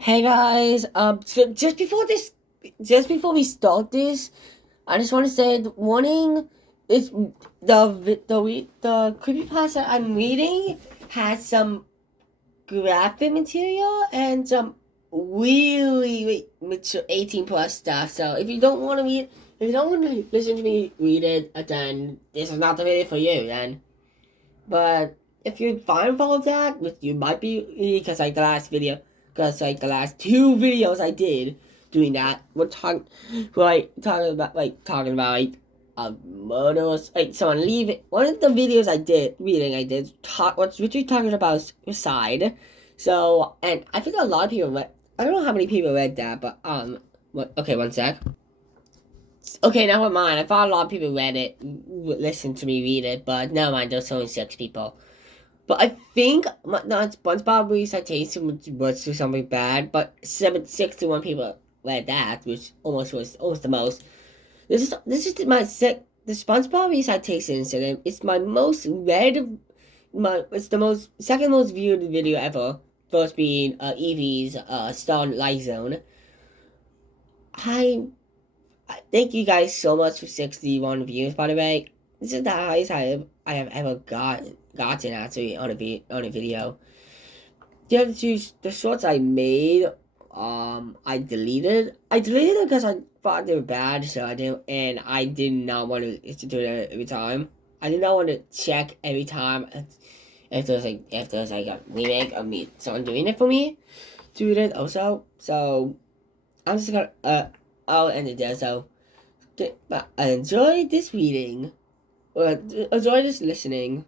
Hey guys, so just before we start this, I just want to say the warning is the creepypasta I'm reading has some graphic material and some really mature 18 plus stuff. So if you don't want to listen to me read it, then this is not the video for you. Then, but if you're fine with all of that, which you might be, because like the last two videos I did doing that, talking about murders. Like, so on leave it. One of the videos I did talk what we talking about suicide. So, and I think a lot of people read. I don't know how many people read that, but okay, one sec. Okay, never mind. I thought a lot of people read it, listened to me read it, but never mind. There's only 6 people. But I think not SpongeBob recitation was to something bad, but 61 people read that, which was almost the most. This is my the SpongeBob recitation incident. It's my most read, it's the most second most viewed video ever. First being Evie's Star Light Zone. I thank you guys so much for 61 views. By the way, this is the highest I have ever gotten actually on a video. The other two, the shorts I made, I deleted them because I thought they were bad, so I didn't, and I did not want to do it every time. I did not want to check every time if there's like a remake of me, someone doing it for me, do it also. So I'm just gonna I'll end it there. So, but enjoy this reading, or enjoy this listening.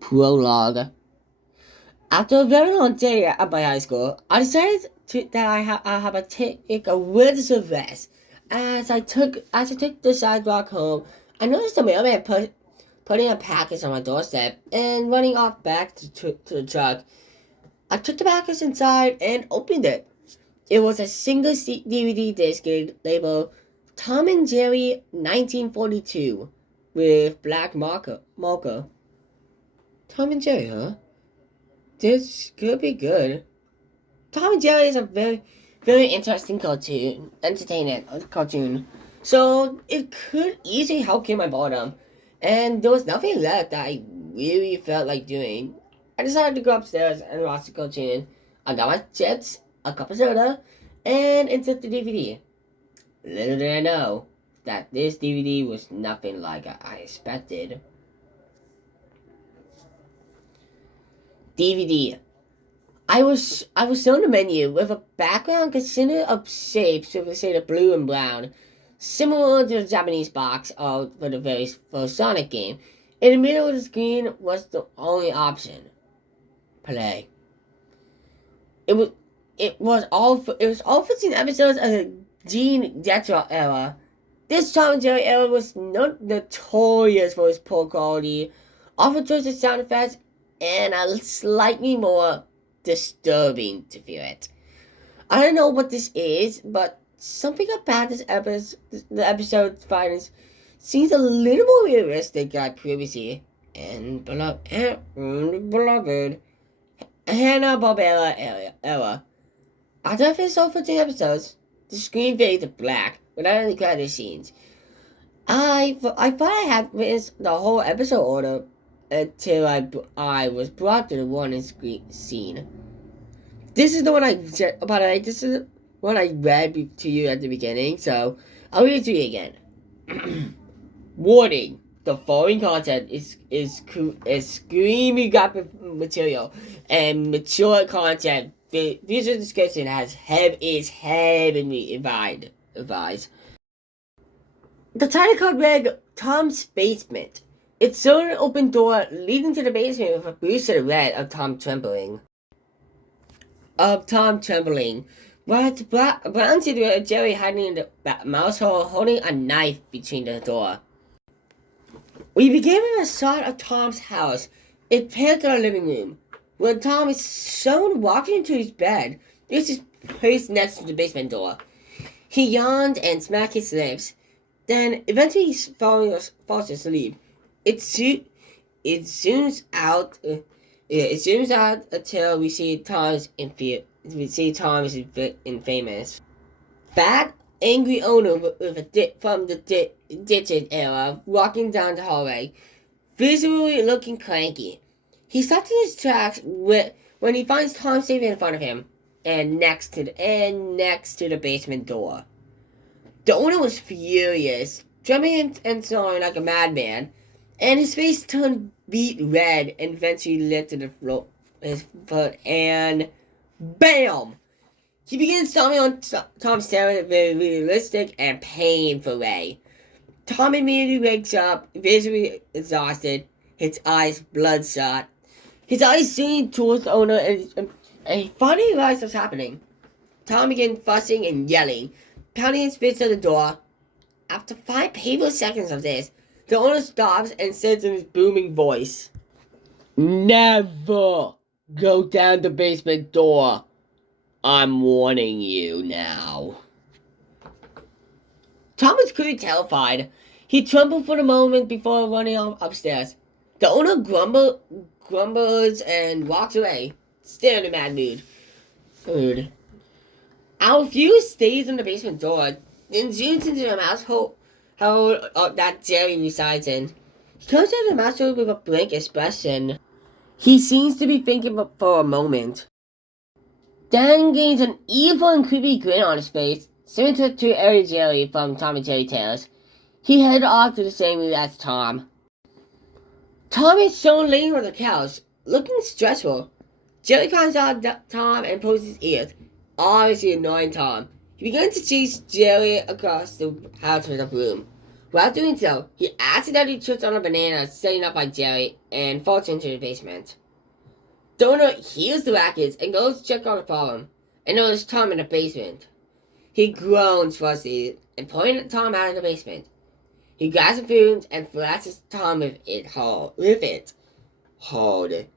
Prologue. After a very long day at my high school, I decided that I have a take a winter rest. As I took the sidewalk home, I noticed the mailman putting a package on my doorstep and running off back to the truck. I took the package inside and opened it. It was a single DVD disc labeled Tom and Jerry 1942 with black marker. Tom and Jerry, huh? This could be good. Tom and Jerry is a very interesting entertaining cartoon. So it could easily help clear my boredom. And there was nothing left that I really felt like doing. I decided to go upstairs and watch the cartoon. I got my chips, a cup of soda, and insert the DVD. Little did I know that this DVD was nothing like I expected. DVD. I was shown a menu with a background consisting of shapes with a shade of blue and brown, similar to the Japanese box of for the very first Sonic game. In the middle of the screen was the only option: play. It was it was all 15 episodes of the Gene Detro era. This Tom and Jerry era was notorious for its poor quality, often twisted sound effects, and a slightly more disturbing to feel it. I don't know what this is, but something about the episode finds seems a little more realistic than previously. And beloved Hanna-Barbera era. After I finished all 15 episodes, the screen faded to black without any credit scenes. I thought I had missed the whole episode order until I was brought to the warning scene. This is the one by the way, this is the one I read to you at the beginning, so I'll read it to you again. Warning: the following content is extremely graphic material and mature content. The user description is heavily advised. The title card read Tom's Basement. It showed an open door leading to the basement with a blue silhouette of Tom trembling. But Brown silhouette of Jerry hiding in the mouse hole holding a knife between the door. We begin with a shot of Tom's house. It pans to our living room, where Tom is shown walking into his bed. This is placed next to the basement door. He yawned and smacked his lips. Then eventually he falls asleep. It zooms out It zooms out until we see Tom is infamous. Fat, angry owner with a dip from the digit era walking down the hallway, visually looking cranky. He stops in his tracks when he finds Tom standing in front of him and next to the basement door. The owner was furious, drumming and sawing like a madman, and his face turned beet red and eventually lifted his foot and BAM! He begins stomping on Tom's staring in a very realistic and painful way. Tom immediately wakes up, visually exhausted, his eyes bloodshot. His eyes swinging towards the owner, and he finally realizes what's happening. Tom begins fussing and yelling, pounding his fist at the door. After 5 painful seconds of this, the owner stops and says in his booming voice, "Never go down the basement door. I'm warning you now." Tom was clearly terrified. He trembled for a moment before running upstairs. The owner grumbles and walks away, still in a mad mood. Our view stays on the basement door, then zooms into the household that Jerry resides in. He comes out of the household with a blank expression. He seems to be thinking for a moment. Dan gains an evil and creepy grin on his face, similar to Harry Jerry from Tom and Jerry Tales. He headed off to the same route as Tom. Tom is shown laying on the couch, looking stressful. Jerry finds out Tom and pulls his ears, obviously annoying Tom. He begins to chase Jerry across the house with a broom. While doing so, he accidentally trips on a banana setting up by Jerry and falls into the basement. Donut hears the rackets and goes to check out the problem, and notices Tom in the basement. He groans frustrated and points Tom out of the basement. He grabs the spoons and flashes Tom with it hard.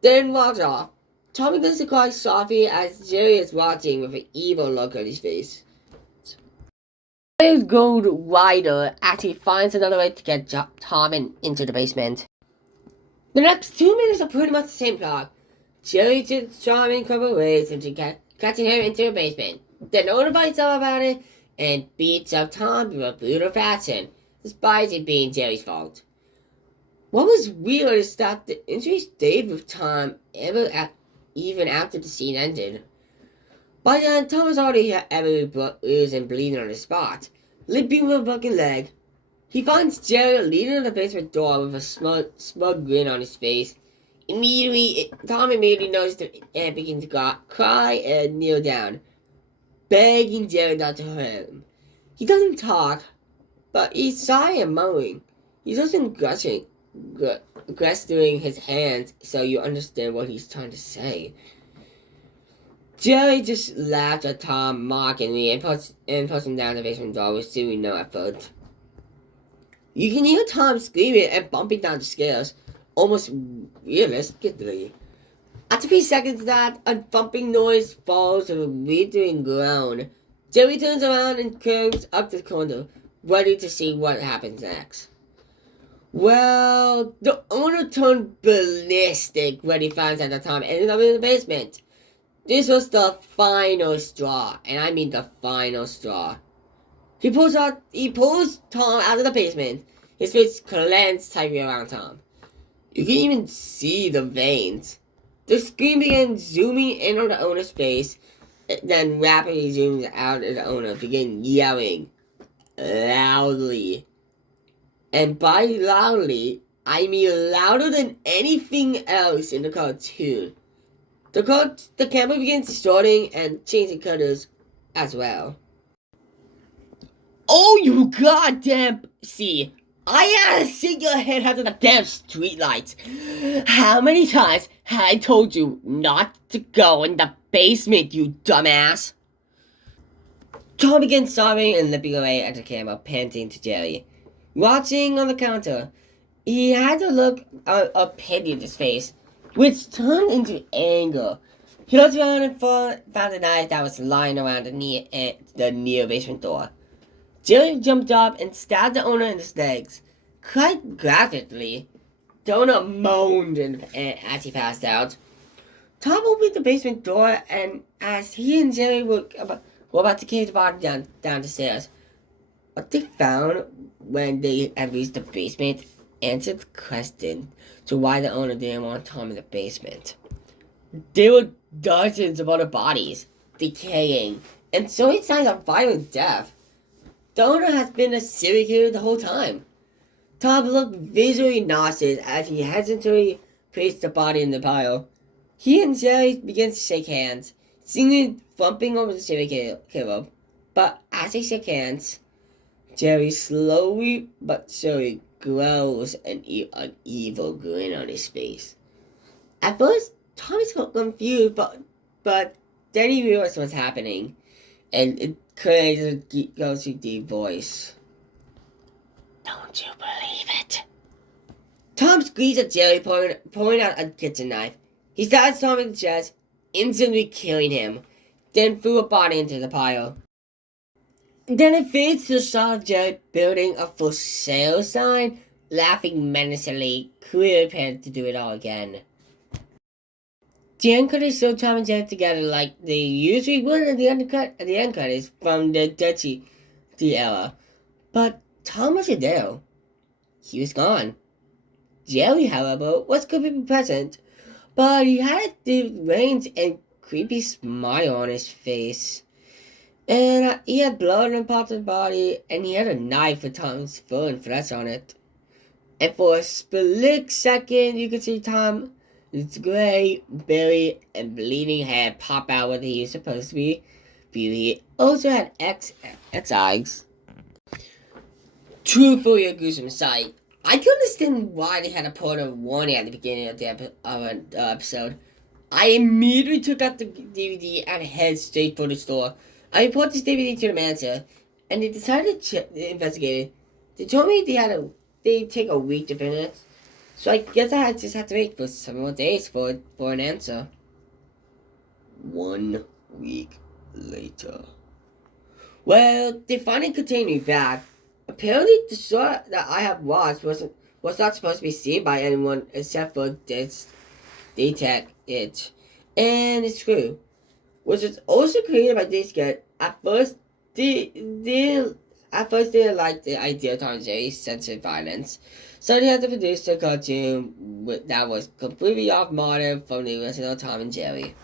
Then walks off. Tom begins to cry softly as Jerry is watching with an evil look on his face. Jerry's gold rider actually finds another way to get Tom into the basement. The next 2 minutes are pretty much the same plot. Jerry takes Tom in a couple of ways into catching him into the basement. Then owner finds out about it and beats up Tom with a brutal fashion, despite it being Jerry's fault. What was weird is that the injury stayed with Tom even after the scene ended. By then, Tom was already heavily bruised and bleeding on the spot, limping with a broken leg. He finds Jerry leaning on the basement door with a smug grin on his face. Tom immediately noticed it and begins to cry and kneel down, begging Jerry not to hurt him. He doesn't talk, but he's sighing and moaning. He doesn't gesturing his hands so you understand what he's trying to say. Jerry just laughs at Tom mockingly and puts him down the basement door with seemingly no effort. You can hear Tom screaming and bumping down the stairs, almost realistically. After 3 seconds, a bumping noise follows with a withering groan. Jerry turns around and curves up the corner, ready to see what happens next. Well, the owner turned ballistic when he finds out that Tom ended up in the basement. This was the final straw, and I mean the final straw. He pulls Tom out of the basement. His face clenched tightly around Tom. You can even see the veins. The screen began zooming in on the owner's face, then rapidly zoomed out at the owner, began yelling loudly. And by loudly, I mean louder than anything else in the cartoon. The camera begins distorting and changing colors as well. Oh, you goddamn! See, I had to stick your head out of the damn streetlights. How many times have I told you not to go in the basement, you dumbass? Tom begins sobbing and limping away at the camera, panting to Jerry. Watching on the counter, he had a look of pity in his face, which turned into anger. He looked around and found a knife that was lying around the near basement door. Jerry jumped up and stabbed the owner in his legs, quite graphically. Donut moaned as he passed out. Tom opened the basement door, and as he and Jerry were about to carry the body down the stairs, what they found when they had reached the basement answered the question to why the owner didn't want Tom in the basement. There were dozens of other bodies decaying and showing signs of violent death. The owner has been a serial killer the whole time. Tom looked visually nauseous as he hesitantly placed the body in the pile. He and Jerry began to shake hands, seemingly thumping over the serial killer. But as they shook hands, Jerry slowly but surely glows an evil grin on his face. At first, Tommy's got confused, but then he realized what's happening, and it clearly goes to deep voice. Don't you believe it? Tom squeezed at Jerry, pulling out a kitchen knife. He stabbed Tom in the chest, instantly killing him, then threw a body into the pile. Then it fades to the shot of Jerry building a for sale sign, laughing menacingly, clearly prepared to do it all again. The end credits show Tom and Jerry together like they usually would at the end credits from the Dutchy era. But Tom wasn't there. He was gone. Jerry, however, was completely present, but he had a deranged and creepy smile on his face. And he had blood on Pop's body, and he had a knife with Tom's fur and flesh on it. And for a split second, you could see Tom's gray, berry, and bleeding head pop out where he was supposed to be. He also had X eyes. Truthfully a gruesome sight. I can understand why they had to put a warning at the beginning of the episode. I immediately took out the DVD and headed straight for the store. I reported this DVD to the manager, and they decided to investigate it. They told me they'd take a week to finish, so I guess I just had to wait for 7 more days for an answer. 1 week later. Well, they finally contained me back. Apparently, the show that I have watched was not supposed to be seen by anyone except for this detective and its crew, which was also created by this guy. At first, they didn't like the idea of Tom and Jerry's censored violence, so they had to produce a cartoon that was completely off model from the original Tom and Jerry.